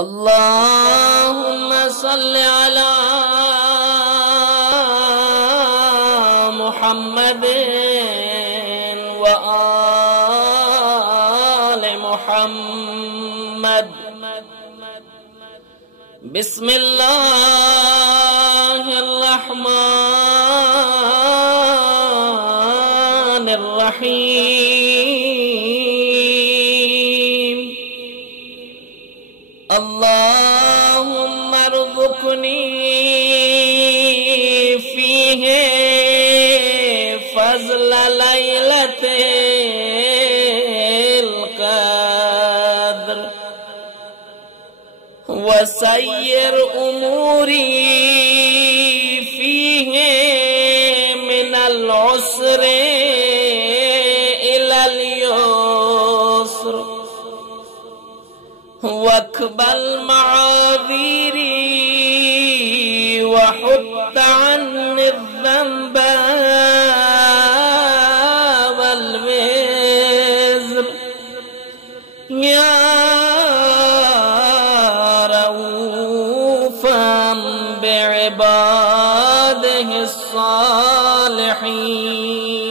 अल्लाहुम्मा सल्लि अला मुहम्मदिन व आले मुहम्मद। बिस्मिल्लाहिर रहमानिर रहीम। अल्लाहुम्मा अर्ज़ुक़नी फ़ीहि फ़ज़्ल लैलतिल क़द्र वसय्यिर उमूरी फ़ीहि मिनल उस्रि इलल युस्र वक़्बल मआज़ीरी वहुत्त अन्नि ज़ंब वल विज़्र या रऊफ़न बिइबादिहिस्सालिहीन।